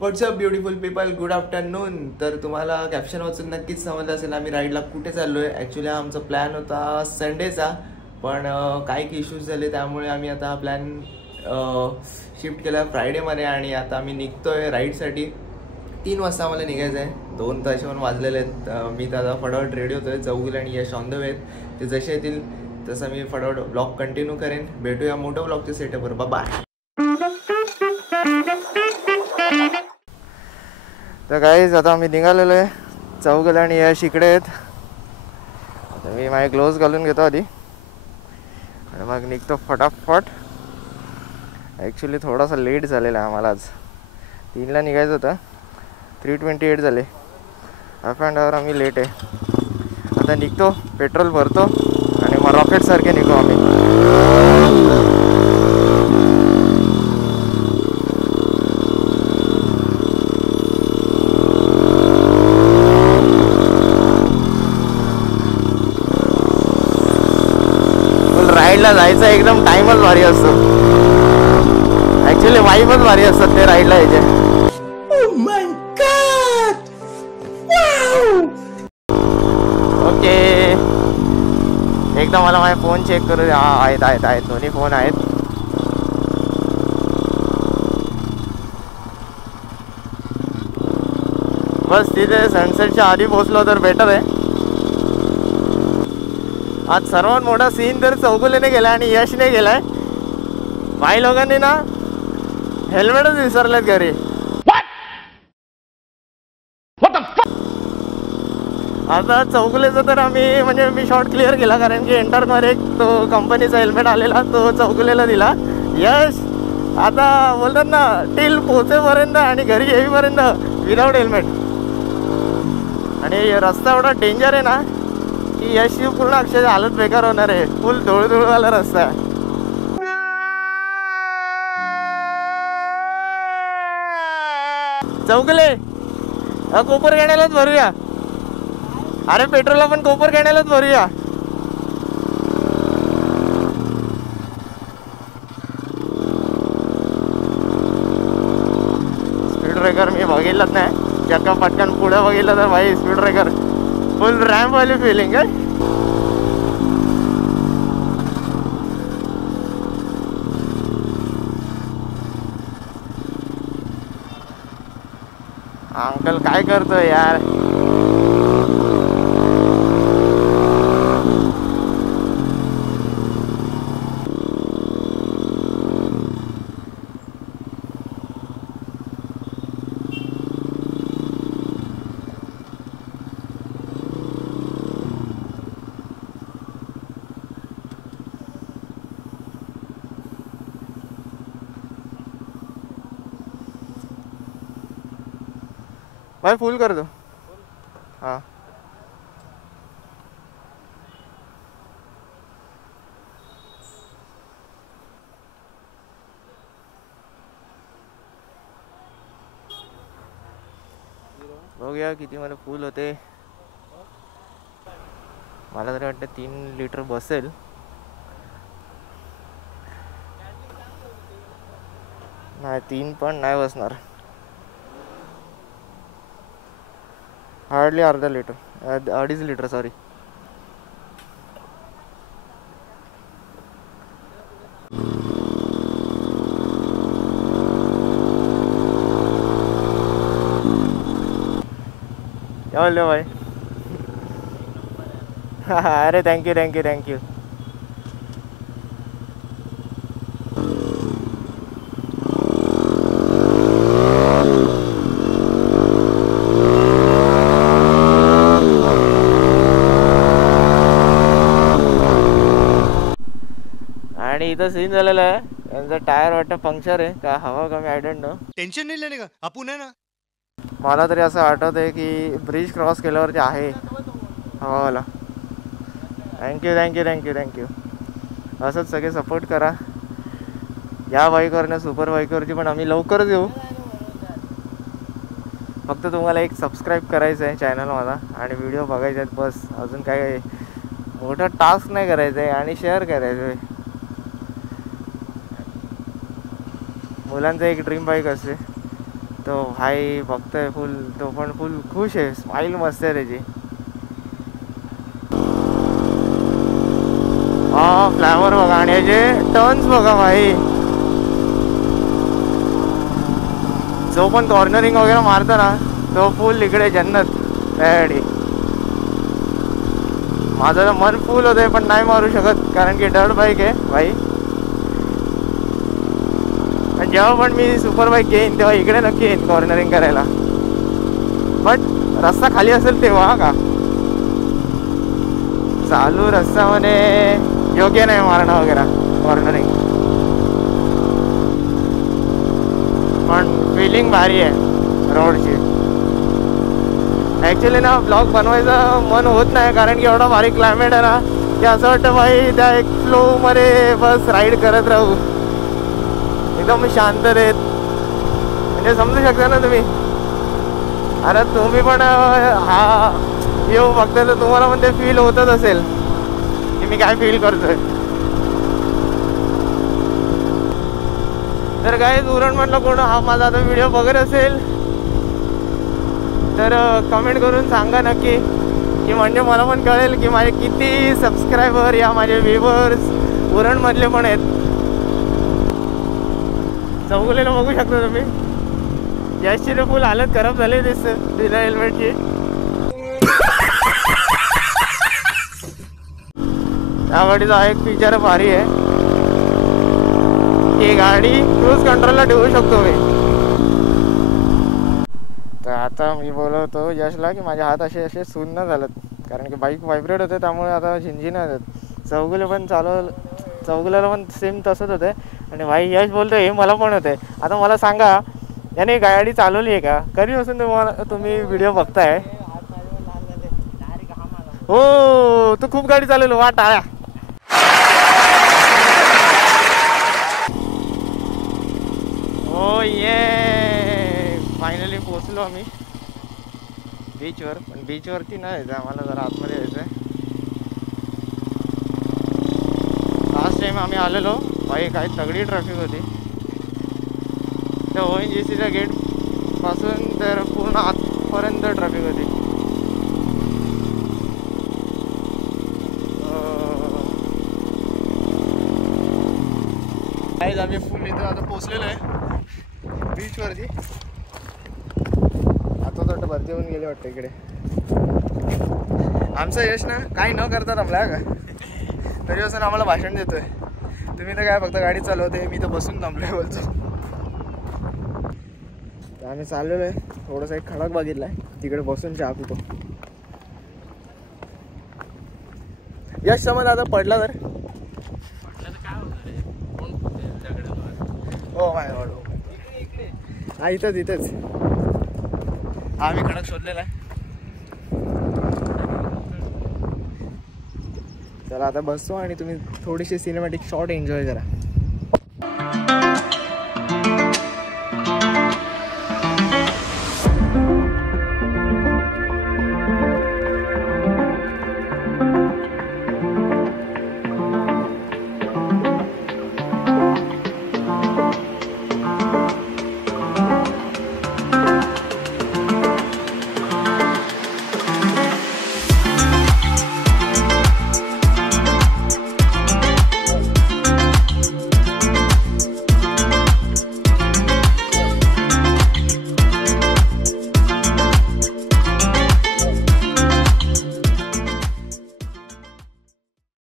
WhatsApp beautiful people, good afternoon. तर तुम्हाला कॅप्शन वाचून नक्कीच समजलं असेल आम्ही राईडला कुठे चाललोय. ॲक्च्युली आमचा प्लॅन होता संडेचा, पण काही इश्यूज झाले त्यामुळे आम्ही आता हा प्लॅन शिफ्ट केला फ्रायडेमध्ये आणि आता आम्ही निघतोय राईडसाठी. 3 वाजता आम्हाला निघायचं आहे. 2 तास पण वाजलेले आहेत. मी तर फटाफट रेडी होतोय. चौगुल आणि यश ऑन द वे. ते जसे येतील तसं मी फटाफट ब्लॉग कंटिन्यू करेन. भेटूया मोठं ब्लॉगच्या सेटअपवर. बाय. तर गाईज आता आम्ही निघालेलो आहे. चौगुल आणि यश इकडे आहेत. आता मी माझे ग्लोव्ज घालून घेतो आधी आणि मग निघतो फटाफट. ॲक्च्युली थोडासा लेट झालेला आहे आम्हाला. आज 3ला निघायचं होतं. 3:28 झाले. हाफ अँड आवर आम्ही लेट आहे. आता निघतो, पेट्रोल भरतो आणि मग रॉकेटसारखे निघू आम्ही. राईडला जायचं एकदम टाईमच भारी असतो. ॲक्च्युली वाईबच भारी असतात ते राईडला यायचे. ओके, एकदा मला माझे फोन चेक करू द्या. आहेत दोन्ही फोन आहेत. बस तिथे सनसेटच्या आधी पोहोचलो तर बेटर आहे. आज सर्वात मोठा सीन तर चौगुलेने गेला आणि यशने गेलाय. काही लोकांनी ना हेल्मेटच विसरलेत घरी. आता चौगुलेचं तर आम्ही म्हणजे मी शॉर्ट क्लिअर केला, कारण की एंटरमध्ये तो कंपनीचा हेल्मेट आलेला तो चौगुलेला दिला. यश आता बोलतात ना टिल पोचेपर्यंत आणि घरी येईपर्यंत विदाऊट हेल्मेट. आणि रस्ता एवढा डेंजर आहे ना की यशची पूर्ण अक्षरशः हालत बेकार होणार आहे. फुल धुळधुळवाला रस्ता आहे. चौगुले कोपर घेण्यालाच भरूया. अरे पेट्रोल आपण कोपर घेण्यालाच भरूया. स्पीड ब्रेकर मी बघितलंच नाही. चक्का पटकन पुढे बघितलं तर भाई स्पीड ब्रेकर फुल रॅम्प वाली फिलिंग आहे. अंकल काय करतोय यार. भाई फुल कर दो. हाँ बघूया किती मला फुल होते. मला तरी वाटतं 3 लिटर बसेल. नाही 3 पण नाही बसणार. हार्डली अर्धा लिटर, 2.5 लिटर सॉरी. क्या बोल रहे हो भाई. अरे थँक्यू. आणि इथं सीन झालेला आहे. यांचा टायर वाटतं पंक्चर आहे का हवा कमी, आय डोंट नो. टेन्शन नाही लेने का, आपण आहे ना. मला तरी असं आठवत आहे की ब्रिज क्रॉस केल्यावरती आहे हवावाला. थँक्यू. असंच सगळे सपोर्ट करा. या बाईकवरनं सुपर बाईकवरची पण आम्ही लवकरच येऊ. फक्त तुम्हाला एक सबस्क्राईब करायचं आहे चॅनल मला आणि व्हिडिओ बघायचे आहेत बस. अजून काय मोठा टास्क नाही करायचं आहे. आणि शेअर करायचं आहे. मुलांचं एक ड्रीम बाईक असते तो भाई बघतोय फुल, तो पण फुल खुश आहे, स्माइल मस्त आहे त्याची. हा फ्लायओव्हर बघा आणि याचे टर्न्स बघा भाई. जो पण कॉर्नरिंग वगैरे मारतो ना तो फुल इकडे जन्नत त्यासाठी. माझं मन फुल होतंय पण नाही मारू शकत कारण की डर्ट बाईक आहे भाई. पण जेव्हा पण मी सुपर बाईक घेईन तेव्हा इकडे नक्की येईन कॉर्नरिंग करायला. बट रस्ता खाली असेल तेव्हा का, चालू रस्त्यामध्ये योग्य नाही मारणं वगैरे कॉर्नरिंग. पण फिलिंग भारी आहे रोडची. ॲक्च्युली ना ब्लॉग बनवायचं मन होत नाही कारण की एवढा भारी क्लायमेट आहे ना की असं वाटतं भाई त्या एक फ्लोमध्ये बस राईड करत राहू एकदम शांततेत. म्हणजे समजू शकता ना तुम्ही. अरे तुम्ही पण हा येऊ फक्त तर तुम्हाला पण ते फील होतच असेल की मी काय फील करतोय. तर काय उरण म्हटलं कोण हा माझा आता व्हिडिओ बघत असेल तर कमेंट करून सांगा नक्की की म्हणजे मला पण कळेल की माझे किती सबस्क्रायबर या माझे व्ह्यूवर्स उरणमधले पण आहेत. चौगुलेला बघू शकता तुम्ही. यशची फुल हालत खराब झाली दिसतं बिना हेल्मेटची. त्या गाडीचा एक फीचर भारी आहे की गाडी क्रूज कंट्रोलला ठेवू शकतो मी. तर आता मी बोलवतो यशला की माझे हात असे असे सुन्न झालेत कारण की बाईक व्हायब्रेट होते त्यामुळे आता झिंझिन येतात. चौगुले पण चौगुल्याला पण सेम तसंच होते आणि भाई यश बोलतो हे मला पण होते. आता मला सांगा याने गाडी चालवली आहे का कधीपासून तुम्ही व्हिडिओ बघताय. हो तू खूप गाडी चालवली वा टाळ्या. हो ये फायनली पोचलो आम्ही बीचवर. पण बीचवरती नाही यायचं आम्हाला, जरा आतमध्ये यायचं आहे. लास्ट टाइम आम्ही आलेलो भाई काही तगडी ट्रॅफिक होती. त्या ONGCच्या गेट पासून तर पूर्ण आतपर्यंत ट्रॅफिक होती. आम्ही फुल इथं आता पोचलेलो आहे बीचवरती. आता तर भरती होऊन गेले वाटतं इकडे. आमचं यश ना काही न करता थांबला का तरी असं आम्हाला भाषण देतोय. तुम्ही तर काय फक्त गाडी चालवते मी तर बसून थांबलोय बोलतो. आम्ही चाललेलो आहे. थोडंसं एक खडक बघितलाय तिकडे बसून चहा पितो. यश समज आता पडला तर हो माय गॉड. हा इथंच हा मी खडक शोधलेला आहे. चला आता बसतो आणि तुम्ही थोडीशी सिनेमॅटिक शॉट एन्जॉय करा.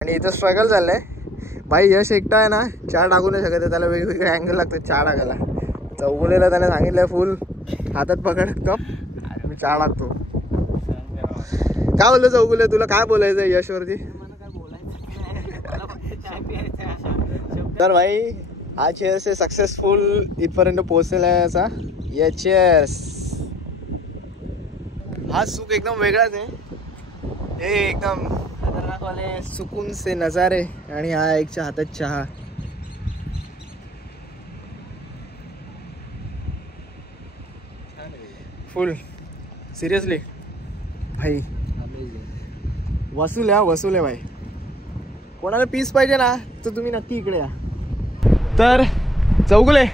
आणि इथं स्ट्रगल चाललंय भाई. यश एकटा आहे ना चहा टाकू नाही शकत, त्याला वेगवेगळे अँगल लागतात चहा टाकायला. चौगुलेला त्याने सांगितलंय फुल हातात पकड कप मी चहा टाकतो. काय बोलतो चौगुले तुला काय बोलायचं यशवरती. तर भाई हा चेअर्स आहे सक्सेसफुल इथपर्यंत पोहोचलेला आहे असा. ये चेअर्स. हा सुख एकदम वेगळाच आहे. हे एकदम खतरनाक वाले सुकून से नजारे आणि हा एक हातात चहा. फुल सिरियसली भाई वसूल आहे, वसूल आहे भाई. कोणाला पीस पाहिजे ना तर तुम्ही नक्की इकडे या. तर चौगुले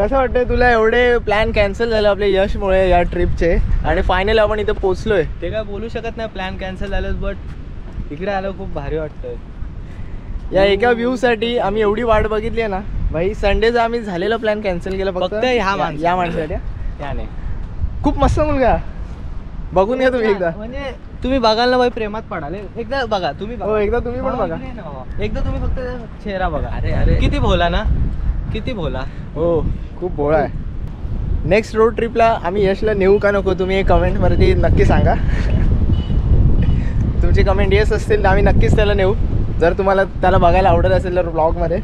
कसं वाटतंय तुला एवढे प्लॅन कॅन्सल झाले आपले यशमुळे या ट्रिपचे आणि फायनली आपण इथे पोहोचलोय. ते काय बोलू शकत नाही प्लॅन कॅन्सल झालं, बट इकडे आलं खूप भारी वाटतंय. या एका व्ह्यू साठी आम्ही एवढी वाट बघितली आहे ना भाई. संडेचा आम्ही झालेला प्लॅन कॅन्सल केला फक्त या माणसासाठी. त्याने खूप मस्त मुलगा, बघून घ्या तुम्ही एकदा. म्हणजे तुम्ही बघाल ना भाई, प्रेमात पडाल. एकदा बघा तुम्ही. हो एकदा तुम्ही पण बघा. एकदा तुम्ही फक्त चेहरा बघा. अरे अरे किती भोला ना, किती भोला. हो खूप भोळा आहे. नेक्स्ट रोड ट्रिपला आम्ही यशला नेऊ का नको तुम्ही कमेंटवरती नक्की सांगा. तुमची कमेंट येस असतील तर आम्ही नक्कीच त्याला नेऊ, जर तुम्हाला त्याला बघायला आवडत असेल तर ब्लॉगमध्ये.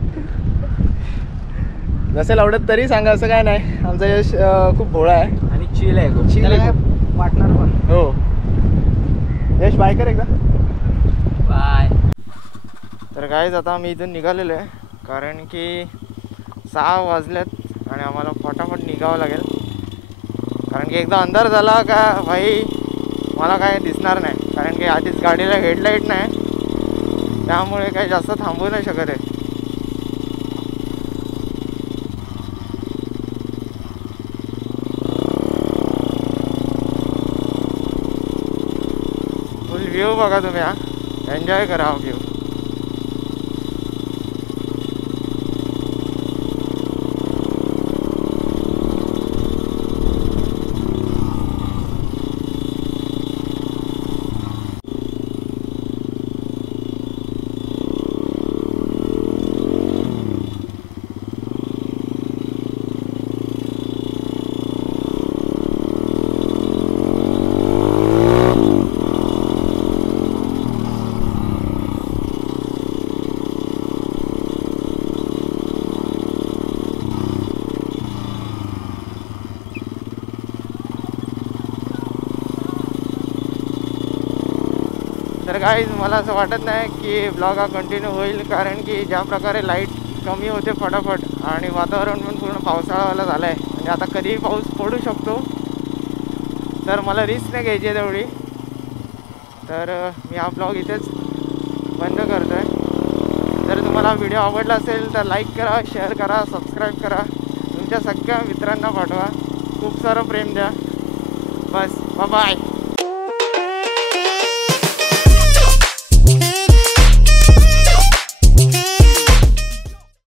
नसेल आवडत तरी सांगा, असं काय नाही. आमचा यश खूप भोळा आहे आणि चिल आहे. चिल आहे वाटणार पण. हो यश बाय कर एकदा. बाय. तर गाईज आता आम्ही इथून निघालेलो आहे, कारण की 6 वाजल्यात आणि आम्हाला फटाफट निघावं लागेल. कारण की एकदा अंधार झाला का भाई मला काय दिसणार नाही, कारण की आधीच गाडीला हेडलाईट नाही, त्यामुळे काही जास्त थांबू नाही शकत आहे. फुल व्ह्यू बघा तुम्ही, हा एन्जॉय करा हा व्ह्यू. तर गाईज मला असं वाटत नाही की ब्लॉग हा कंटिन्यू होईल, कारण की ज्या प्रकारे लाईट कमी होते फटाफट आणि वातावरण पण पूर्ण पावसाळावाला झालं आहे, म्हणजे आता कधीही पाऊस पडू शकतो. तर मला रिस्क नाही घ्यायची आहे तेवढी. तर मी हा ब्लॉग इथेच बंद करतो आहे. जर तुम्हाला व्हिडिओ आवडला असेल तर लाईक करा, शेअर करा, सबस्क्राईब करा, तुमच्या सगळ्या मित्रांना पाठवा, खूप सारं प्रेम द्या. बस बाय.